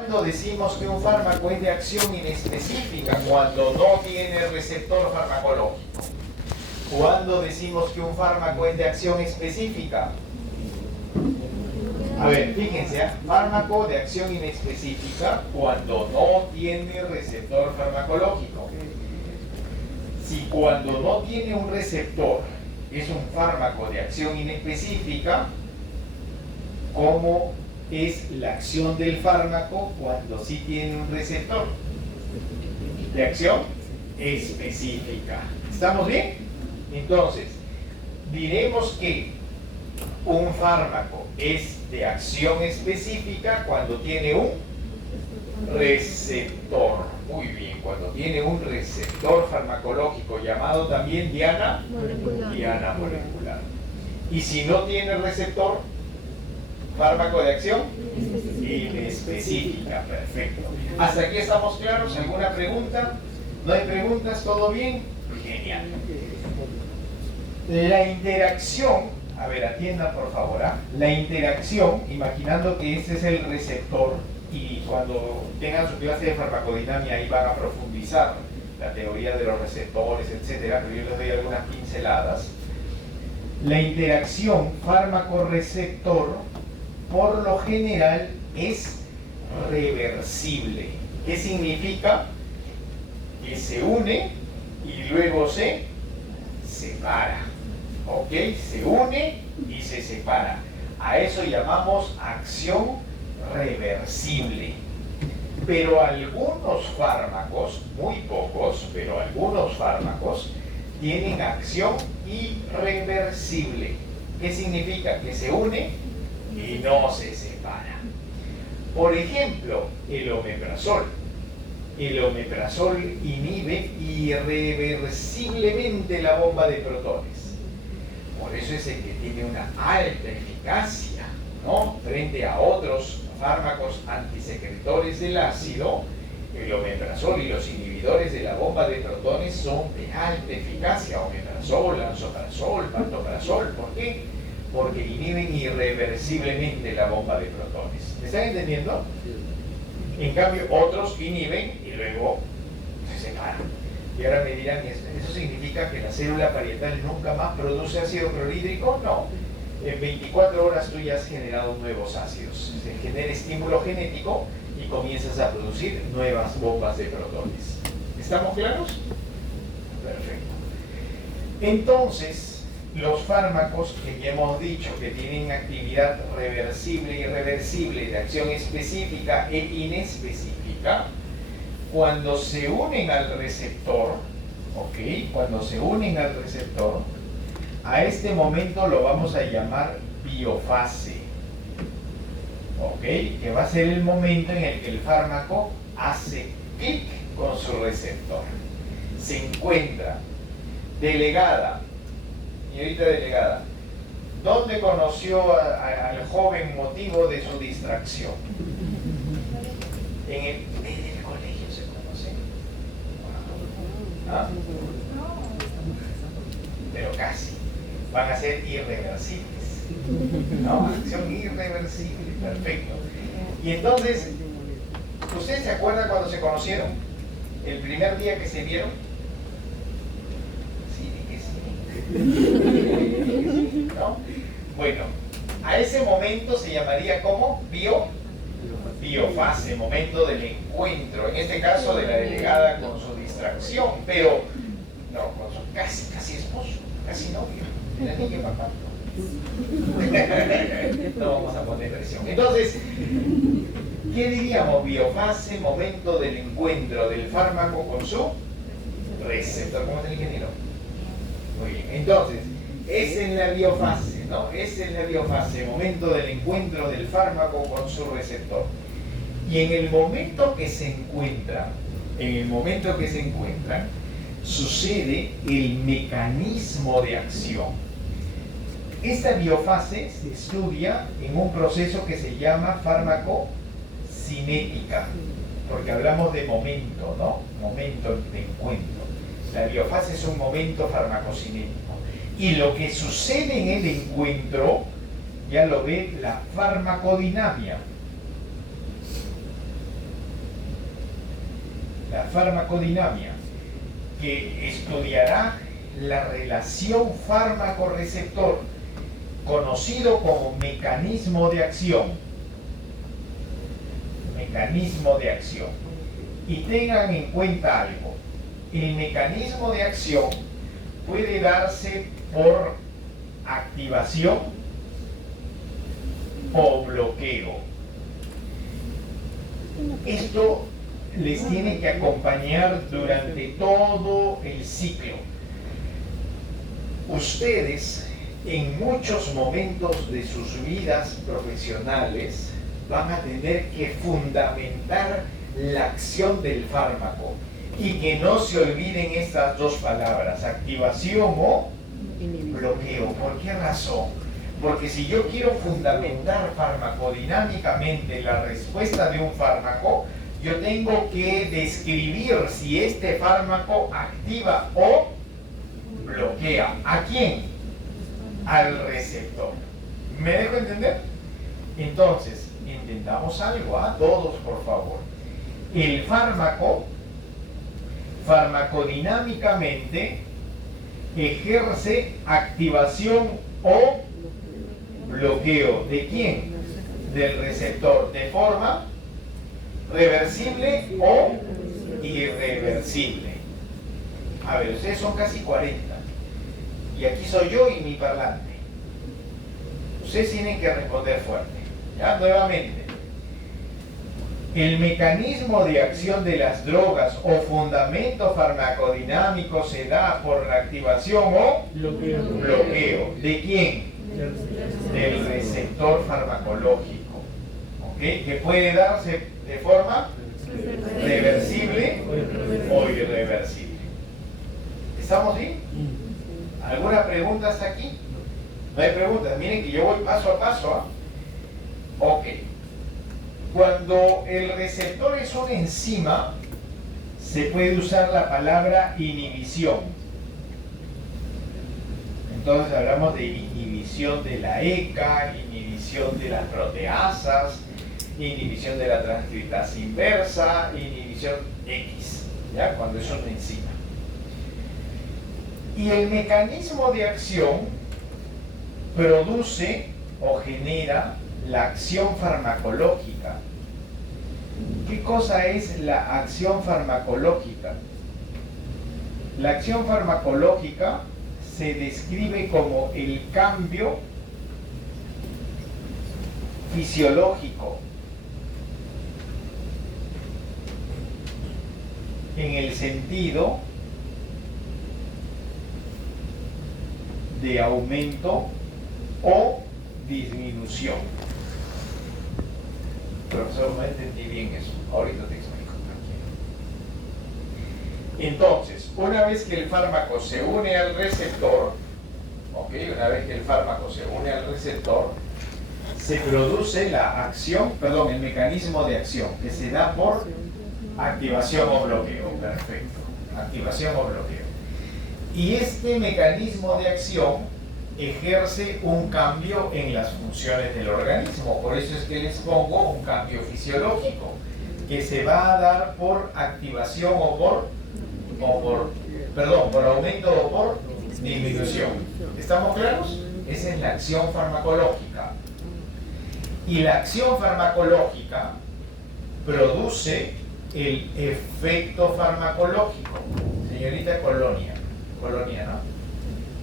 Cuando decimos que un fármaco es de acción inespecífica, cuando no tiene receptor farmacológico. Cuando decimos que un fármaco es de acción específica. A ver, fíjense, fármaco de acción inespecífica cuando no tiene receptor farmacológico. Si cuando no tiene un receptor es un fármaco de acción inespecífica, ¿cómo es la acción del fármaco cuando sí tiene un receptor? De acción específica. ¿Estamos bien? Entonces, diremos que un fármaco es de acción específica cuando tiene un receptor. Muy bien, cuando tiene un receptor farmacológico llamado también diana molecular. Y si no tiene receptor, fármaco de acción inespecífica. Perfecto. ¿Hasta aquí estamos claros? ¿Alguna pregunta? ¿No hay preguntas? ¿Todo bien? Genial. La interacción, a ver, atiendan por favor, la interacción, imaginando que este es el receptor, y cuando tengan su clase de farmacodinámica ahí van a profundizar la teoría de los receptores, etcétera, pero yo les doy algunas pinceladas. La interacción fármaco-receptor por lo general es reversible. ¿Qué significa? Que se une y luego se separa. ¿Ok? Se une y se separa. A eso llamamos acción reversible. Pero algunos fármacos, muy pocos, pero algunos fármacos tienen acción irreversible. ¿Qué significa? Que se une y no se separa. Por ejemplo, el omeprazol. El omeprazol inhibe irreversiblemente la bomba de protones. Por eso es el que tiene una alta eficacia, ¿no? Frente a otros fármacos antisecretores del ácido, el omeprazol y los inhibidores de la bomba de protones son de alta eficacia. Omeprazol, lansoprazol, pantoprazol. ¿Por qué? Porque inhiben irreversiblemente la bomba de protones. ¿Me están entendiendo? En cambio, otros inhiben y luego se separan. Y ahora me dirán, ¿eso significa que la célula parietal nunca más produce ácido clorhídrico? No. En 24 horas tú ya has generado nuevos ácidos. Se genera estímulo genético y comienzas a producir nuevas bombas de protones. ¿Estamos claros? Perfecto. Entonces, los fármacos que ya hemos dicho que tienen actividad reversible y irreversible, de acción específica e inespecífica, cuando se unen al receptor, ¿ok? Cuando se unen al receptor, a este momento lo vamos a llamar biofase, ¿ok? Que va a ser el momento en el que el fármaco hace clic con su receptor. Se encuentra delegada, señorita delegada, ¿dónde conoció al joven motivo de su distracción? En el colegio se conoce. ¿Ah? Pero casi. Van a ser irreversibles. ¿No? Acción irreversible. Perfecto. Y entonces, ¿usted se acuerda cuando se conocieron? ¿El primer día que se vieron? ¿No? Bueno, a ese momento se llamaría como biofase, momento del encuentro, en este caso de la delegada con su distracción, pero no, con su casi esposo, casi novio, era niño y papá. No vamos a poner presión. Entonces, ¿qué diríamos? Biofase, momento del encuentro del fármaco con su receptor. ¿Cómo es el ingeniero? Muy bien, entonces, es en la biofase, ¿no? Es en la biofase, momento del encuentro del fármaco con su receptor. Y en el momento que se encuentran, sucede el mecanismo de acción. Esta biofase se estudia en un proceso que se llama farmacocinética, porque hablamos de momento, ¿no? Momento de encuentro. La biofase es un momento farmacocinético. Y lo que sucede en el encuentro, ya lo ve la farmacodinámica. la farmacodinamia, que estudiará la relación fármaco-receptor, conocido como mecanismo de acción. Mecanismo de acción. Y tengan en cuenta algo. El mecanismo de acción puede darse por activación o bloqueo. Esto les tiene que acompañar durante todo el ciclo. Ustedes en muchos momentos de sus vidas profesionales van a tener que fundamentar la acción del fármaco y que no se olviden estas dos palabras, activación o bloqueo. ¿Por qué razón? Porque si yo quiero fundamentar farmacodinámicamente la respuesta de un fármaco, yo tengo que describir si este fármaco activa o bloquea. ¿A quién? Al receptor. ¿Me dejo entender? Entonces, intentamos algo, ¿ah? Todos, por favor. El fármaco, farmacodinámicamente, ejerce activación o bloqueo. ¿De quién? Del receptor. ¿De forma reversible o irreversible? A ver, ustedes son casi 40. Y aquí soy yo y mi parlante. Ustedes tienen que responder fuerte. ¿Ya? Nuevamente. El mecanismo de acción de las drogas o fundamento farmacodinámico se da por la activación o bloqueo. ¿De quién? Del receptor farmacológico. ¿Ok? Que puede darse de forma reversible o irreversible. ¿Estamos bien? ¿Alguna pregunta hasta aquí? No hay preguntas. Miren que yo voy paso a paso. ¿Ah? Ok. Cuando el receptor es una enzima, se puede usar la palabra inhibición. Entonces hablamos de inhibición de la ECA, inhibición de las proteasas, inhibición de la transcriptasa inversa, inhibición X, ¿ya? Cuando es una enzima. Y el mecanismo de acción produce o genera la acción farmacológica. ¿Qué cosa es la acción farmacológica? La acción farmacológica se describe como el cambio fisiológico en el sentido de aumento o disminución. Profesor, no entendí bien eso. Ahorita te explico. Entonces, una vez que el fármaco se une al receptor, ¿ok? Una vez que el fármaco se une al receptor, se produce la acción, perdón, el mecanismo de acción, que se da por activación o bloqueo. Perfecto. Activación o bloqueo. Y este mecanismo de acción ejerce un cambio en las funciones del organismo. Por eso es que les pongo un cambio fisiológico, que se va a dar por activación o por aumento o por disminución. ¿Estamos claros? Esa es la acción farmacológica. Y la acción farmacológica produce el efecto farmacológico. Señorita Colonia, ¿no?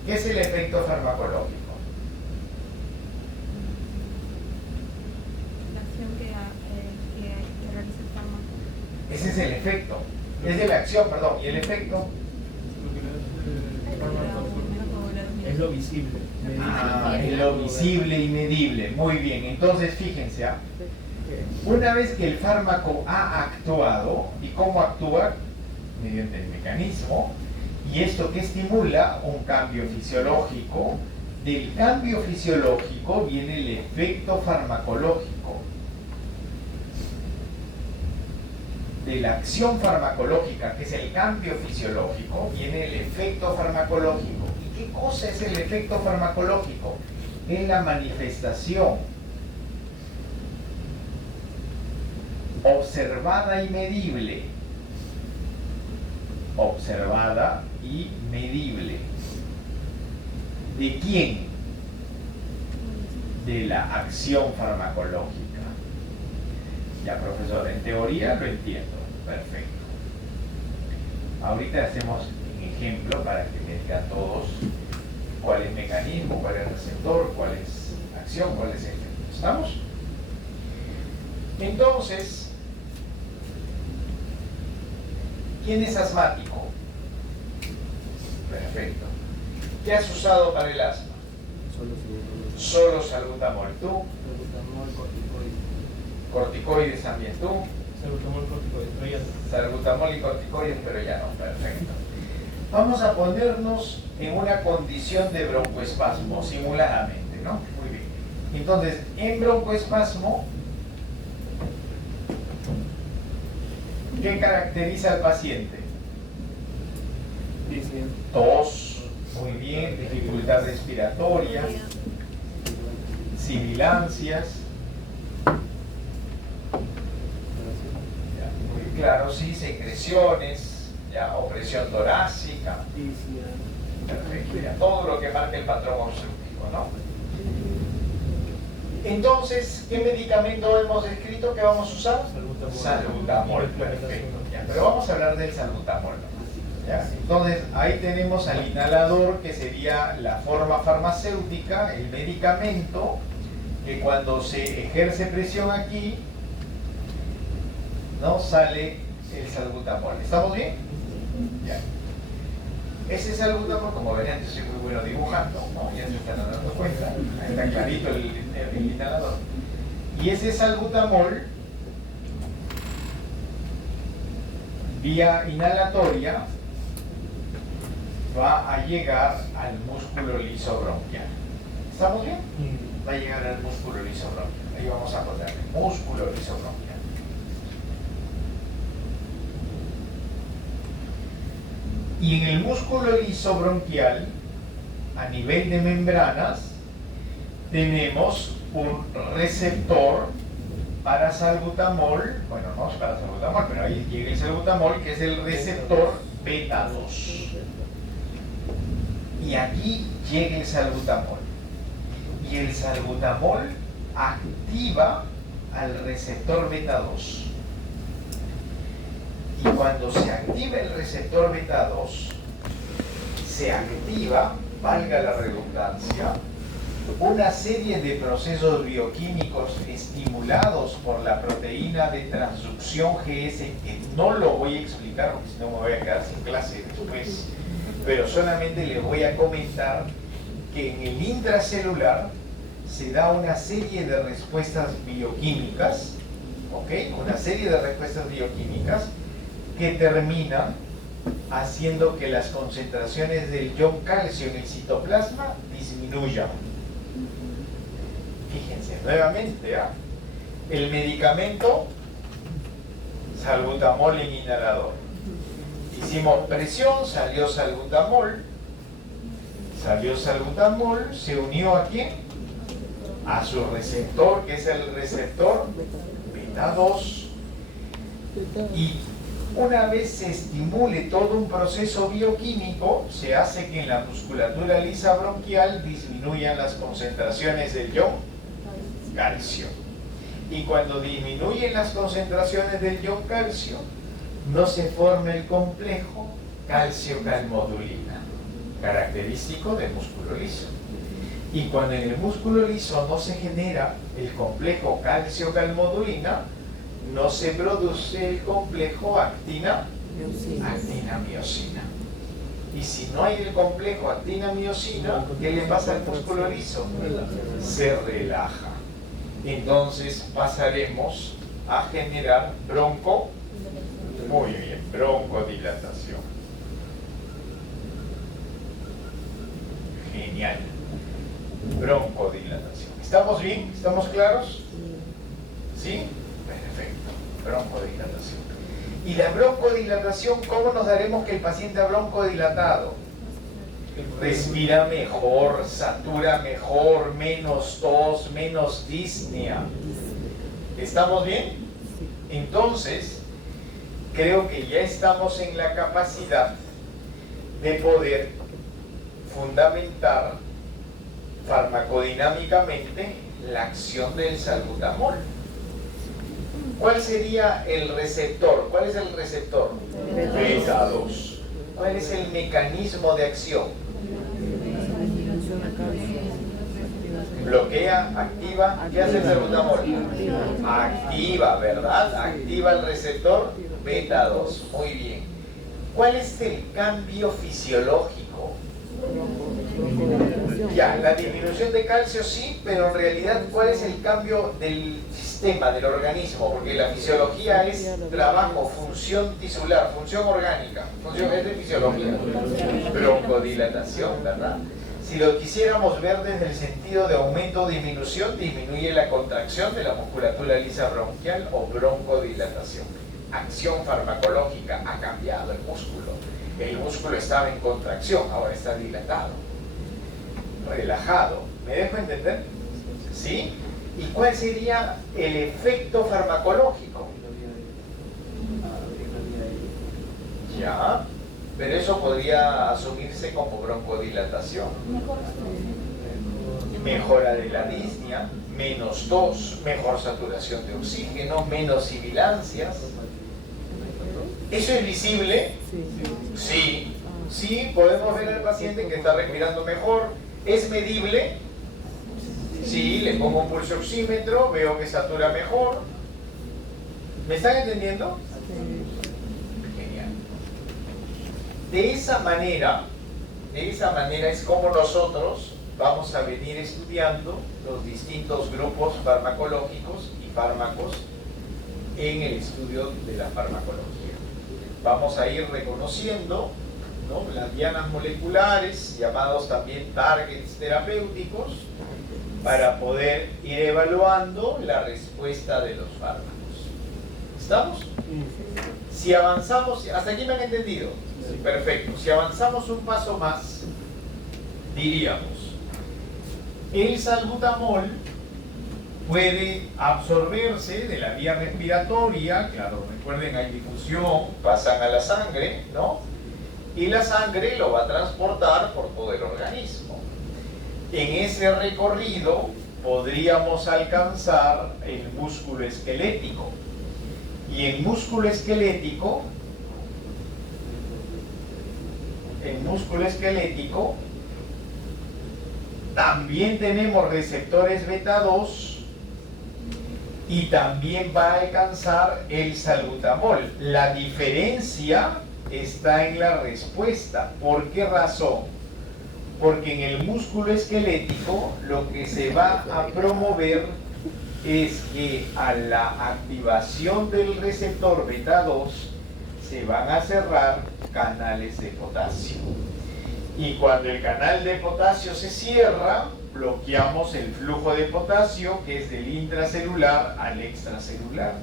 ¿Qué es el efecto farmacológico? La acción que realiza el fármaco. Ese es el efecto. Es de la acción, perdón. ¿Y el efecto? Es lo visible. Es lo visible y medible. Muy bien. Entonces, fíjense. Una vez que el fármaco ha actuado, ¿y cómo actúa? Mediante el mecanismo. Y esto que estimula un cambio fisiológico. Del cambio fisiológico viene el efecto farmacológico. De la acción farmacológica, que es el cambio fisiológico, viene el efecto farmacológico. ¿Y qué cosa es el efecto farmacológico? Es la manifestación observada y medible observada y medible. ¿De quién? De la acción farmacológica. Ya, profesor, en teoría lo entiendo. Perfecto. Ahorita hacemos un ejemplo para que me digan todos cuál es el mecanismo, cuál es el receptor, cuál es acción, cuál es efecto. ¿Estamos? Entonces, ¿quién es asmático? Perfecto. ¿Qué has usado para el asma? Solo salbutamol. ¿Tú? Salbutamol, corticoides. Corticoides también. ¿Tú? Salbutamol, corticoides, pero ya no. Salbutamol y corticoides, pero ya no. Perfecto. Vamos a ponernos en una condición de broncoespasmo, simuladamente, ¿no? Muy bien. Entonces, en broncoespasmo, ¿qué caracteriza al paciente? Tos, muy bien, dificultad respiratoria, sibilancias, muy claro, sí, secreciones, ya, opresión torácica, perfecto, ya, todo lo que marca el patrón obstructivo, ¿no? Entonces, ¿qué medicamento hemos escrito que vamos a usar? Salbutamol, perfecto, ya, pero vamos a hablar del salbutamol, ¿no? ¿Ya? Entonces, ahí tenemos al inhalador, que sería la forma farmacéutica, el medicamento, que cuando se ejerce presión aquí, ¿no? Sale el salbutamol. ¿Estamos bien? Ya. Ese salbutamol, como verán, yo soy muy bueno dibujando, ¿no? Ya se están dando cuenta, ahí está clarito el inhalador. Y ese salbutamol, vía inhalatoria, va a llegar al músculo liso bronquial. ¿Estamos bien? Va a llegar al músculo liso bronquial. Ahí vamos a ponerle músculo liso bronquial. Y en el músculo liso bronquial, a nivel de membranas, tenemos un receptor para salbutamol. Bueno, no es para salbutamol, pero ahí llega el salbutamol, que es el receptor beta 2. Y aquí llega el salbutamol. Y el salbutamol activa al receptor beta 2. Y cuando se activa el receptor beta 2, se activa, valga la redundancia, una serie de procesos bioquímicos estimulados por la proteína de transducción GS, que no lo voy a explicar porque si no me voy a quedar sin clase después, pero solamente les voy a comentar que en el intracelular se da una serie de respuestas bioquímicas, ¿ok? Una serie de respuestas bioquímicas que terminan haciendo que las concentraciones del ion calcio en el citoplasma disminuyan. Fíjense, nuevamente, ¿eh? El medicamento salbutamol en inhalador. Hicimos presión, salió salbutamol, se unió ¿a quién? A su receptor, que es el receptor beta 2. Y una vez se estimule todo un proceso bioquímico, se hace que en la musculatura lisa bronquial disminuyan las concentraciones del ion calcio. Y cuando disminuyen las concentraciones del ion calcio, no se forma el complejo calcio-calmodulina, característico del músculo liso. Y cuando en el músculo liso no se genera el complejo calcio-calmodulina, no se produce el complejo actina-miosina. Y si no hay el complejo actina-miosina, ¿qué le pasa al músculo liso? Se relaja. Entonces pasaremos a generar broncodilatación. Genial. Broncodilatación. ¿Estamos bien? ¿Estamos claros? ¿Sí? Perfecto. Broncodilatación. ¿Y la broncodilatación, cómo nos daremos que el paciente ha broncodilatado? Respira mejor, satura mejor, menos tos, menos disnea. ¿Estamos bien? Entonces, creo que ya estamos en la capacidad de poder fundamentar farmacodinámicamente la acción del salbutamol. ¿Cuál sería el receptor? ¿Cuál es el receptor? Beta 2. ¿Cuál es el mecanismo de acción? Bloquea, activa. ¿Qué hace el salbutamol? Activa, ¿verdad? Activa el receptor beta 2. Muy bien. ¿Cuál es el cambio fisiológico? Ya, la disminución de calcio sí, pero en realidad, ¿cuál es el cambio del sistema, del organismo? Porque la fisiología es trabajo, función tisular, función orgánica, función es de fisiología, broncodilatación, ¿verdad? Si lo quisiéramos ver desde el sentido de aumento o disminución, disminuye la contracción de la musculatura lisa bronquial o broncodilatación. Acción farmacológica, ha cambiado el músculo. El músculo estaba en contracción, ahora está dilatado, relajado. ¿Me dejo entender? ¿Sí? ¿Y cuál sería el efecto farmacológico? Ya, pero eso podría asumirse como broncodilatación. Mejora de la disnea, menos tos, mejor saturación de oxígeno, menos sibilancias. ¿Eso es visible? Sí. Sí, podemos ver al paciente que está respirando mejor. ¿Es medible? Sí, le pongo un pulso oxímetro, veo que satura mejor. ¿Me están entendiendo? Genial. De esa manera es como nosotros vamos a venir estudiando los distintos grupos farmacológicos y fármacos en el estudio de la farmacología. Vamos a ir reconociendo, ¿no?, las dianas moleculares, llamados también targets terapéuticos, para poder ir evaluando la respuesta de los fármacos. ¿Estamos? Si avanzamos, ¿hasta aquí me han entendido? Sí. Perfecto. Si avanzamos un paso más, diríamos, el salbutamol puede absorberse de la vía respiratoria, claro, recuerden, hay difusión, pasan a la sangre, ¿no? Y la sangre lo va a transportar por todo el organismo. En ese recorrido podríamos alcanzar el músculo esquelético. Y en músculo esquelético, también tenemos receptores beta 2 y también va a alcanzar el salbutamol. La diferencia está en la respuesta. ¿Por qué razón? Porque en el músculo esquelético lo que se va a promover es que a la activación del receptor beta 2 se van a cerrar canales de potasio. Y cuando el canal de potasio se cierra, bloqueamos el flujo de potasio que es del intracelular al extracelular,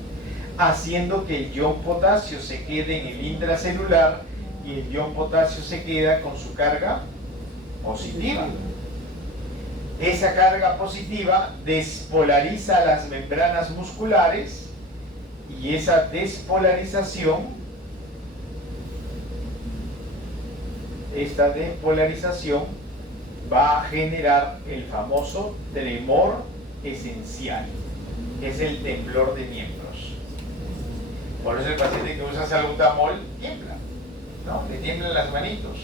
haciendo que el ion potasio se quede en el intracelular y el ion potasio se queda con su carga positiva. Esa carga positiva despolariza las membranas musculares y esa despolarización va a generar el famoso tremor esencial, que es el temblor de miembros. Por eso el paciente que usa salbutamol tiembla, ¿no? Le tiemblan las manitos.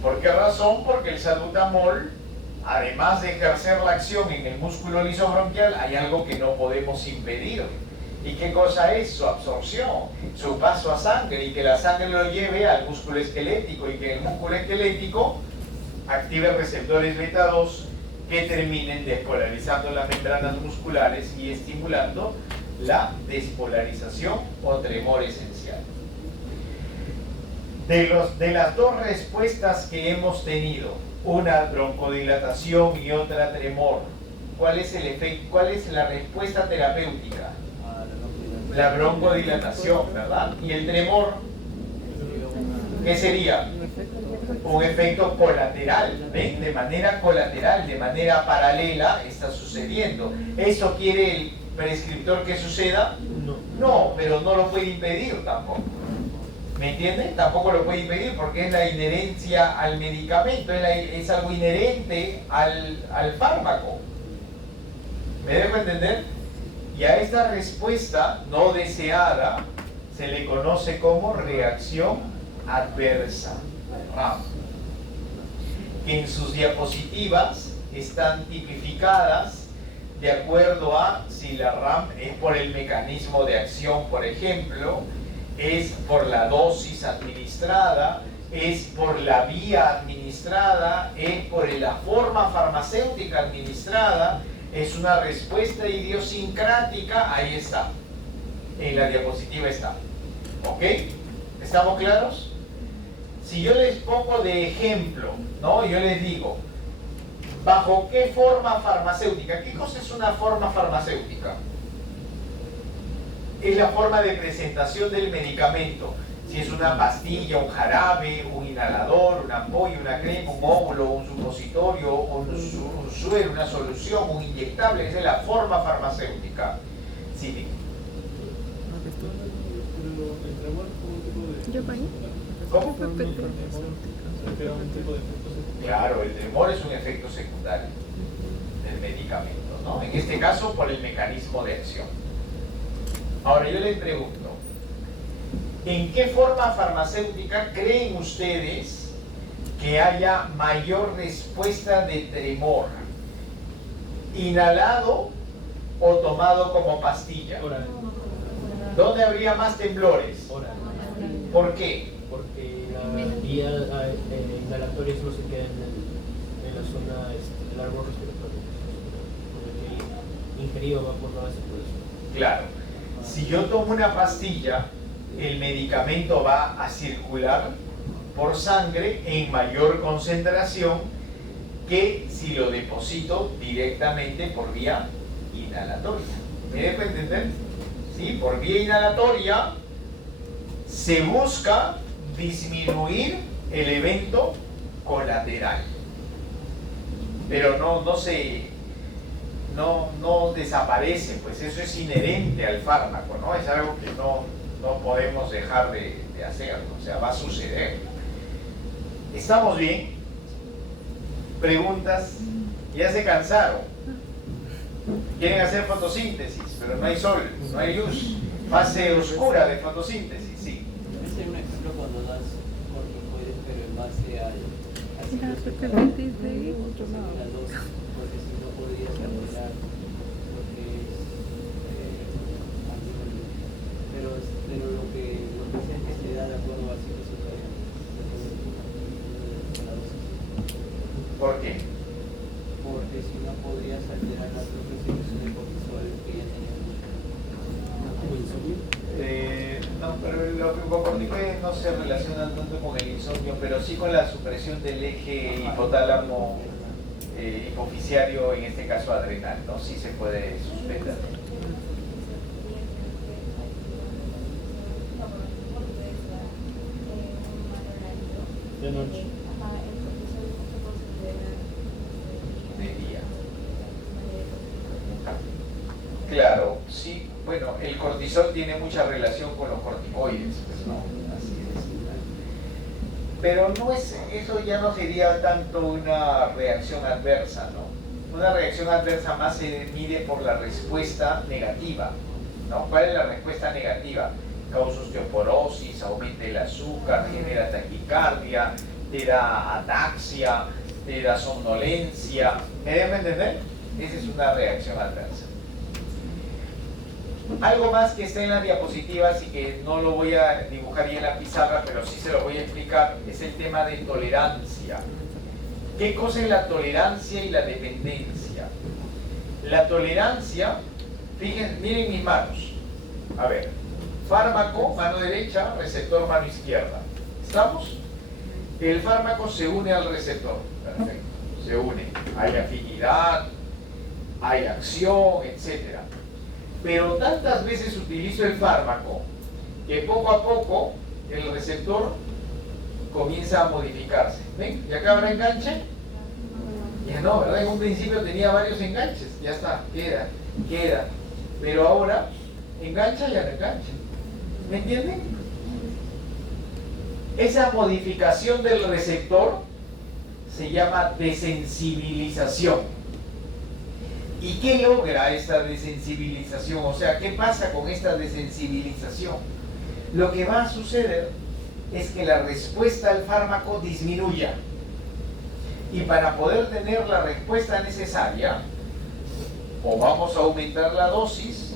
¿Por qué razón? Porque el salbutamol, además de ejercer la acción en el músculo lisobronquial, hay algo que no podemos impedir. ¿Y qué cosa es? Su absorción, su paso a sangre, y que la sangre lo lleve al músculo esquelético y que el músculo esquelético active receptores beta 2 que terminen despolarizando las membranas musculares y estimulando la despolarización o tremor esencial. De las dos respuestas que hemos tenido, una broncodilatación y otra tremor, ¿cuál es el efecto? ¿Cuál es la respuesta terapéutica? La broncodilatación, ¿verdad? ¿Y el tremor? ¿Qué sería? Un efecto colateral, ¿ven? De manera colateral, de manera paralela está sucediendo. ¿Eso quiere el prescriptor que suceda? No, pero no lo puede impedir tampoco. ¿Me entienden? Tampoco lo puede impedir porque es la inherencia al medicamento, es algo inherente al fármaco. ¿Me dejo entender? Y a esta respuesta no deseada se le conoce como reacción adversa, RAM, que en sus diapositivas están tipificadas de acuerdo a si la RAM es por el mecanismo de acción, por ejemplo, es por la dosis administrada, es por la vía administrada, es por la forma farmacéutica administrada, es una respuesta idiosincrática, ahí está, en la diapositiva está. ¿Ok? ¿Estamos claros? Si yo les pongo de ejemplo, ¿no? Yo les digo, ¿bajo qué forma farmacéutica? ¿Qué cosa es una forma farmacéutica? Es la forma de presentación del medicamento. Si es una pastilla, un jarabe, un inhalador, una ampolla, una crema, un óvulo, un supositorio, un suero, una solución, un inyectable, esa es la forma farmacéutica. Sí. Yo pagué. ¿Cómo? Claro, el tremor es un efecto secundario del medicamento, ¿no? En este caso por el mecanismo de acción. Ahora yo les pregunto, ¿en qué forma farmacéutica creen ustedes que haya mayor respuesta de tremor? ¿Inhalado o tomado como pastilla? Oral. ¿Dónde habría más temblores? Oral. ¿Por qué? Porque la vía inhalatoria solo se queda en la zona, el árbol respiratorio. Porque el ingerido va por la circulación. Claro. Si yo tomo una pastilla, el medicamento va a circular por sangre en mayor concentración que si lo deposito directamente por vía inhalatoria. ¿Me dejo entender? ¿Sí? Por vía inhalatoria se busca disminuir el evento colateral, pero no desaparece, pues eso es inherente al fármaco, ¿no? Es algo que no podemos dejar de hacer, o sea, va a suceder. ¿Estamos bien? ¿Preguntas? ¿Ya se cansaron? Quieren hacer fotosíntesis, pero no hay sol, no hay luz. Fase oscura de fotosíntesis, sí. Ese es un ejemplo cuando das corticoides, pero en base al Porque me dice la dosis, porque si no podrías arreglar lo que es pero lo que sea que se da de acuerdo a ciertos con la dosis. ¿Por qué? Porque si no podrías alterar la propia secreción de cortisol que ya tenías. No, pero los glucocorticoides no se relacionan tanto con el insomnio, pero sí con la supresión del eje hipotálamo hipoficiario, en este caso adrenal, ¿no? Sí se puede suspender. De noche. De día. Claro, sí. Bueno, el cortisol tiene mucha relación con los corticoides, pues, ¿no? Así es. Pero no es, eso ya no sería tanto una reacción adversa, ¿no? Una reacción adversa más se mide por la respuesta negativa, ¿no? ¿Cuál es la respuesta negativa? Causa osteoporosis, aumenta el azúcar, genera taquicardia, te da ataxia, te da somnolencia. ¿Me dejan entender? Esa es una reacción adversa. Algo más que está en las diapositivas y que no lo voy a dibujar ya en la pizarra, pero sí se lo voy a explicar, es el tema de tolerancia. ¿Qué cosa es la tolerancia y la dependencia? La tolerancia, fíjense, miren mis manos. A ver, fármaco, mano derecha, receptor, mano izquierda. ¿Estamos? El fármaco se une al receptor. Perfecto, se une. Hay afinidad, hay acción, etc. Pero tantas veces utilizo el fármaco que poco a poco el receptor comienza a modificarse. ¿Ven? ¿Y acá habrá enganche? Ya no, ¿verdad? En un principio tenía varios enganches. Ya está, queda. Pero ahora engancha, ya no engancha. ¿Me entienden? Esa modificación del receptor se llama desensibilización. ¿Y qué logra esta desensibilización? O sea, ¿qué pasa con esta desensibilización? Lo que va a suceder es que la respuesta al fármaco disminuya. Y para poder tener la respuesta necesaria, o vamos a aumentar la dosis,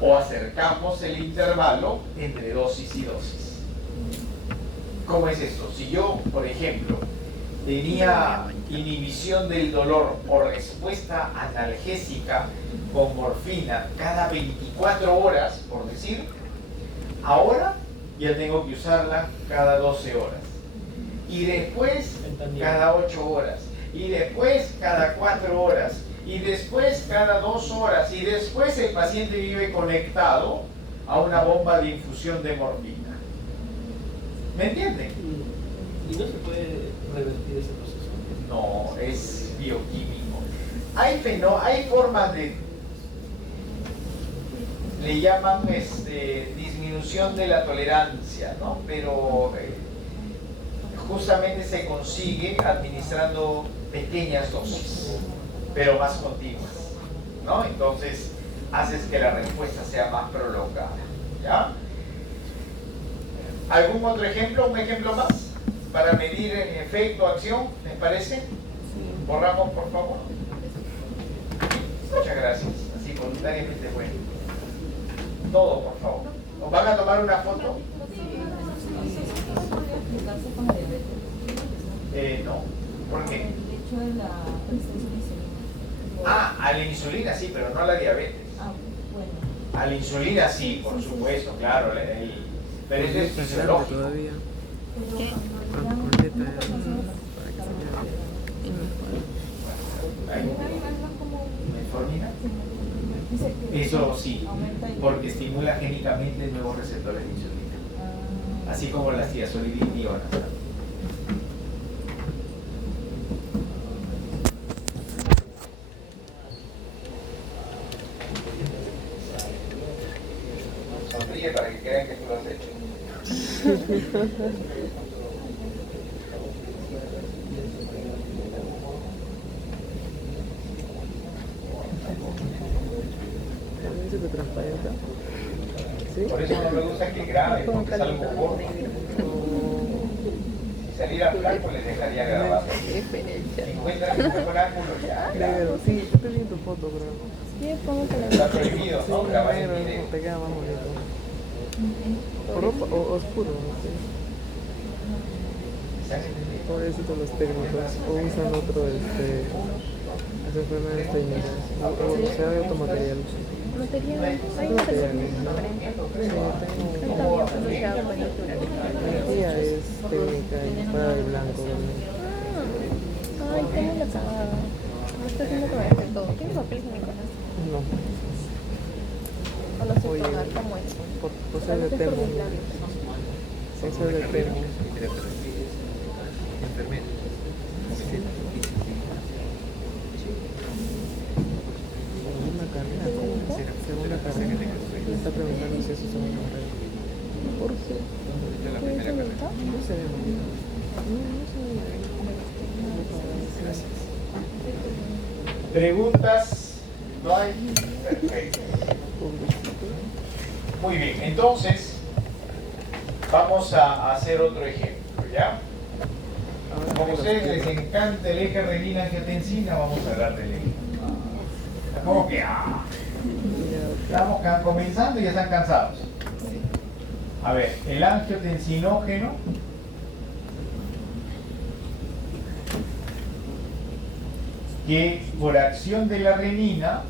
o acercamos el intervalo entre dosis y dosis. ¿Cómo es esto? Si yo, por ejemplo, tenía inhibición del dolor o respuesta analgésica con morfina cada 24 horas, por decir, ahora ya tengo que usarla cada 12 horas. Y después cada 8 horas. Y después cada 4 horas. Y después cada 2 horas. Y después el paciente vive conectado a una bomba de infusión de morfina. ¿Me entienden? ¿Y no se puede revertir ese proceso? No, es bioquímico. Hay formas de... Le llaman disminución de la tolerancia, ¿no? Pero justamente se consigue administrando pequeñas dosis, pero más continuas, ¿no? Entonces haces que la respuesta sea más prolongada, ¿ya? ¿Algún otro ejemplo? ¿Un ejemplo más? Para medir efecto, acción, ¿les parece? Borramos, por favor. Muchas gracias. Así voluntariamente bueno. Todo, por favor. ¿Nos van a tomar una foto? No. ¿Por qué? Ah, a la insulina sí, pero no a la diabetes. A la insulina sí, por supuesto, claro. Pero eso es fisiológico. ¿Qué? ¿Metformina? Eso sí, porque estimula génicamente nuevos receptores de insulina, así como las tiazolidinionas. Sonríe para que crean que tú lo has hecho. ¿Se transparenta? ¿Sí? Por eso no me gusta que grabe, porque es algo gordo. Si saliera flaco les dejaría grabar. Si encuentran un buen ángulo ya, Negro, sí, yo te vi en tu foto, creo. Sí, pongo que está prohibido, ¿no? Sí, Grabar en negro, video. te queda más bonito. O ropa, o oscuro, no sé. Pobrecito los técnicos, o usan otro, las enfermedades técnicas, o sea, de otro material. material. Hay Otro material, diferentes ¿no? diferentes. Sí, tengo... También asociado con el plural. Ella es técnica y fuera de blanco, ¿no? Ay, tengo la cagada. Me está haciendo que me deje todo. ¿Tienes papel higiénico? No, O lo sé Oye, tomar como es. por ser de termo. Por ser de termo. Segunda carrera, ¿cómo? Segunda carrera. Me está preguntando si eso es segunda carrera. ¿Por qué? ¿Qué pregunta? No sé, no sé. ¿Preguntas? ¿No hay? Perfecto. Muy bien, entonces vamos a hacer otro ejemplo, ¿ya? Como a ustedes les encanta el eje renina-angiotensina, vamos a hablar del eje. ¿Cómo que? Estamos comenzando y ya están cansados. A ver, el angiotensinógeno que por acción de la renina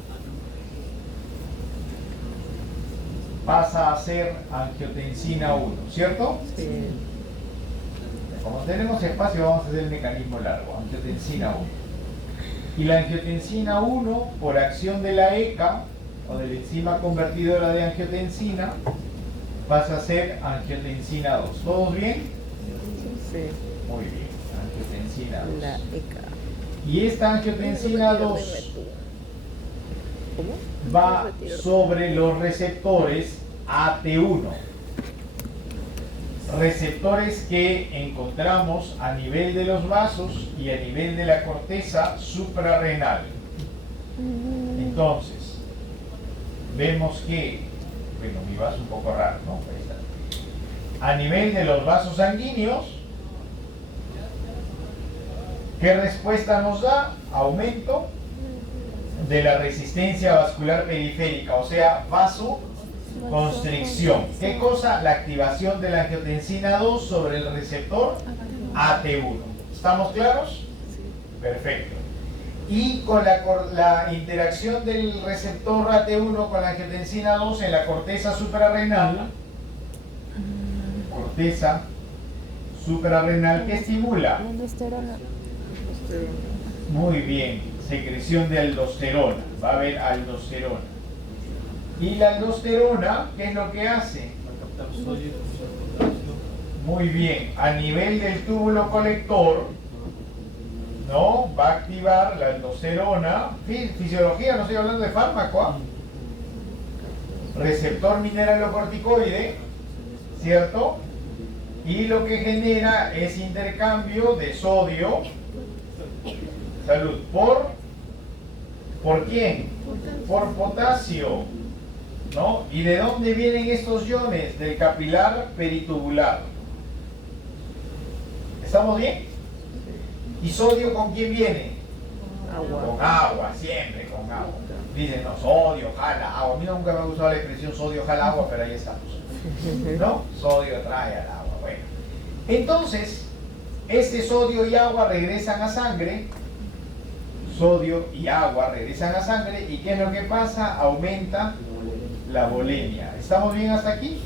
pasa a ser angiotensina 1, ¿cierto? Sí. Como tenemos espacio vamos a hacer el mecanismo largo, angiotensina 1. Y la angiotensina 1 por acción de la ECA o de la enzima convertidora de angiotensina pasa a ser angiotensina 2. ¿Todos bien? Sí. Muy bien, angiotensina 2. La ECA. Y esta angiotensina 2 ¿Cómo? va sobre los receptores AT1. Receptores que encontramos a nivel de los vasos y a nivel de la corteza suprarrenal. Entonces, vemos que, bueno, mi vaso un poco raro, ¿no? Ahí está. A nivel de los vasos sanguíneos, ¿qué respuesta nos da? Aumento de la resistencia vascular periférica, o sea, vasoconstricción. ¿Qué cosa? La activación de la angiotensina 2 sobre el receptor AT1. ¿Estamos claros? Perfecto. Y con la interacción del receptor AT1 con la angiotensina 2 en la corteza suprarrenal, ¿qué estimula? Aldosterona. Muy bien, secreción de aldosterona. Va a haber aldosterona. Y la aldosterona, ¿qué es lo que hace? Captar sodio y potasio. Muy bien, a nivel del túbulo colector, ¿no? Va a activar la aldosterona. Fisiología, no estoy hablando de fármaco, ¿ah? Receptor mineralocorticoide, ¿cierto? Y lo que genera es intercambio de sodio, salud, ¿por quién? Por potasio, ¿no? ¿Y de dónde vienen estos iones? Del capilar peritubular. ¿Estamos bien? ¿Y sodio con quién viene? Agua. Con agua, siempre con agua. Dicen, no, sodio, jala agua. A mí nunca me ha gustado la expresión sodio, jala agua, pero ahí estamos. ¿No? Sodio trae al agua. Bueno, entonces, este sodio y agua regresan a sangre. Sodio y agua regresan a sangre. ¿Y qué es lo que pasa? Aumenta la volemia. ¿Estamos bien hasta aquí?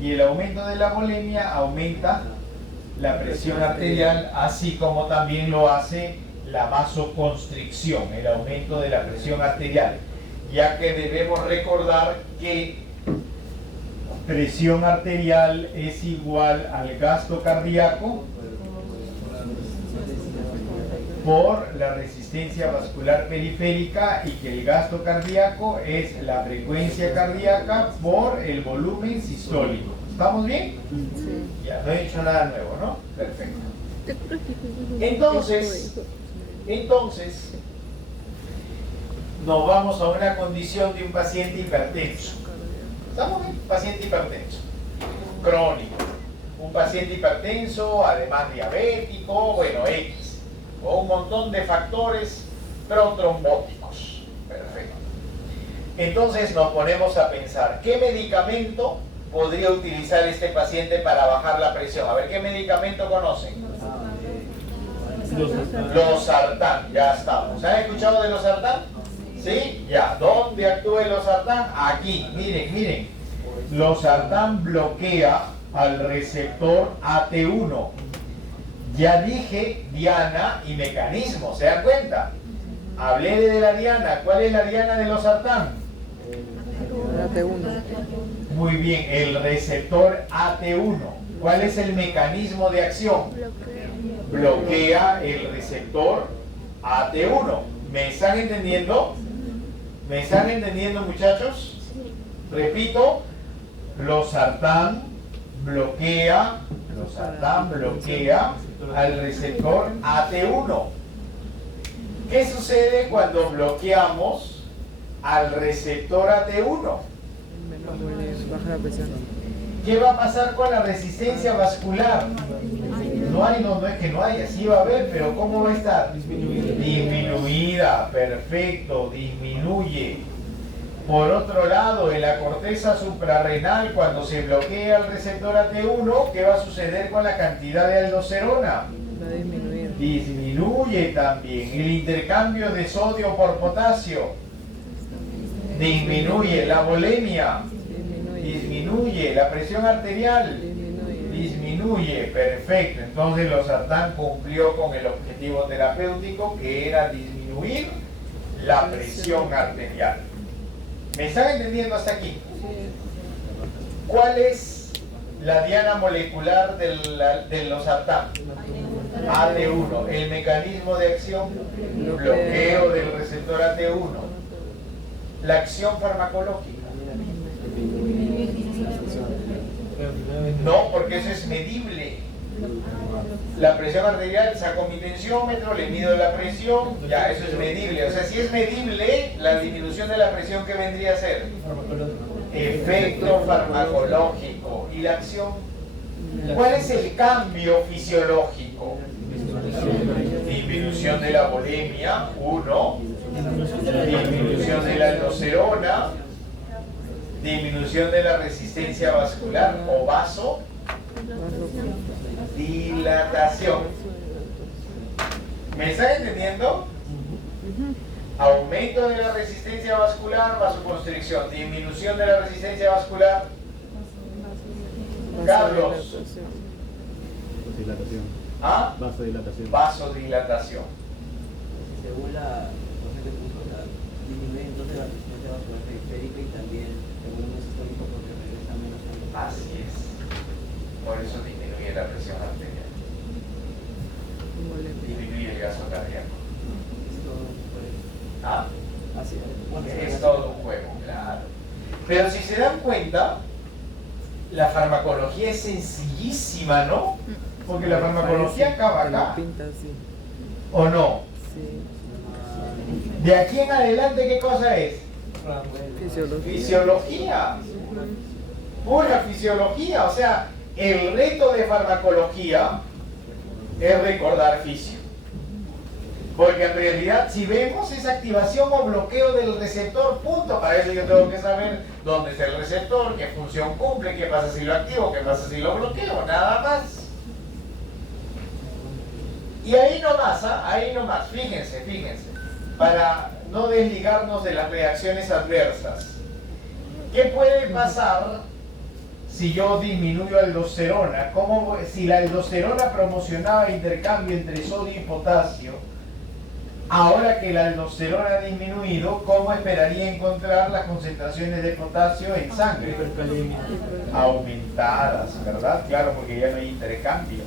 Y el aumento de la volemia aumenta la presión arterial, así como también lo hace la vasoconstricción, el aumento de la presión arterial, ya que debemos recordar que presión arterial es igual al gasto cardíaco por la resistencia vascular periférica y que el gasto cardíaco es la frecuencia cardíaca por el volumen sistólico. ¿Estamos bien? Sí. Ya, no he dicho nada nuevo, ¿no? Perfecto. Entonces, nos vamos a una condición de un paciente hipertenso. ¿Estamos bien? Paciente hipertenso, crónico. Un paciente hipertenso, además diabético, bueno, X. O un montón de factores protrombóticos. Perfecto. Entonces nos ponemos a pensar, ¿qué medicamento podría utilizar este paciente para bajar la presión? A ver, ¿qué medicamento conocen? Losartán, ya estamos. ¿Han escuchado de losartán? ¿Sí? Ya. ¿Dónde actúa el losartán? Aquí, miren. Losartán bloquea al receptor AT1. Ya dije diana y mecanismo, ¿se dan cuenta? Hablé de la diana. ¿Cuál es la diana de losartán? AT1. Muy bien, el receptor AT1. ¿Cuál es el mecanismo de acción? Bloquea el receptor AT1. ¿Me están entendiendo? ¿Me están entendiendo, muchachos? Repito, losartán bloquea al receptor AT1. ¿Qué sucede cuando bloqueamos al receptor AT1? Baja la presión. ¿Qué va a pasar con la resistencia vascular? No es que no haya, sí va a haber, pero ¿cómo va a estar? Disminuida, perfecto, disminuye. Por otro lado, en la corteza suprarrenal, cuando se bloquea el receptor AT1, ¿qué va a suceder con la cantidad de aldosterona? Va a disminuir. Disminuye también. El intercambio de sodio por potasio disminuye. La volemia disminuye. La presión arterial disminuye. Perfecto. Entonces losartán cumplió con el objetivo terapéutico, que era disminuir la presión arterial. ¿Me están entendiendo hasta aquí? ¿Cuál es la diana molecular del losartán? AT1. El mecanismo de acción, bloqueo del receptor AT1. la acción farmacológica. No, porque eso es medible. La presión arterial, saco mi tensiómetro, le mido la presión, ya, eso es medible. O sea, si es medible, la disminución de la presión, ¿qué vendría a ser? Efecto farmacológico. ¿Y la acción? ¿Cuál es el cambio fisiológico? Disminución de la volemia, 1. Disminución de la aldosterona. Disminución de la resistencia vascular o vaso. Dilatación. ¿Me están entendiendo? Aumento de la resistencia vascular, vasoconstricción. Disminución de la resistencia vascular. Carlos. Vasodilatación. ¿Ah? Vasodilatación. Vasodilatación. Según la docente puso, disminuye entonces la resistencia vascular periférica y también el volumen sistólico porque regresa menos sangre. Así es. Por eso disminuye la presión arterial. Disminuye el gasto cardíaco. Esto pues, ¿Ah? así Es todo un juego, claro. Pero si se dan cuenta, la farmacología es sencillísima, ¿no? Porque la farmacología acaba Te lo acá. pinta así. ¿O no? Sí. De aquí en adelante, ¿qué cosa es? Fisiología. Fisiología. Pura fisiología. O sea, el reto de farmacología es recordar fisio. Porque en realidad, si vemos, es activación o bloqueo del receptor, punto. Para eso yo tengo que saber dónde está el receptor, qué función cumple, qué pasa si lo activo, qué pasa si lo bloqueo, nada más. Y ahí nomás, ahí nomás, fíjense, para no desligarnos de las reacciones adversas. ¿Qué puede pasar si yo disminuyo aldosterona? ¿Cómo, si la aldosterona promocionaba intercambio entre sodio y potasio? Ahora que la aldosterona ha disminuido, ¿cómo esperaría encontrar las concentraciones de potasio en sangre? Aumentadas, ¿verdad? Claro, porque ya no hay intercambio.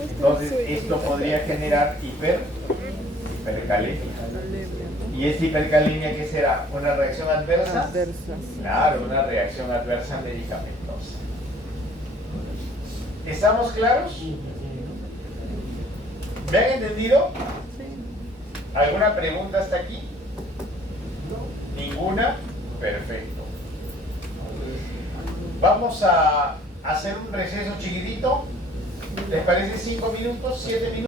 Entonces, esto podría generar hipercalemia. ¿Y esta hipercalemia qué será? ¿Una reacción adversa? Adversa. Claro, una reacción adversa medicamentosa. ¿Estamos claros? ¿Me han entendido? ¿Alguna pregunta hasta aquí? ¿Ninguna? Perfecto. Vamos a hacer un receso chiquitito. ¿Les parece 5 minutos, 7 minutos?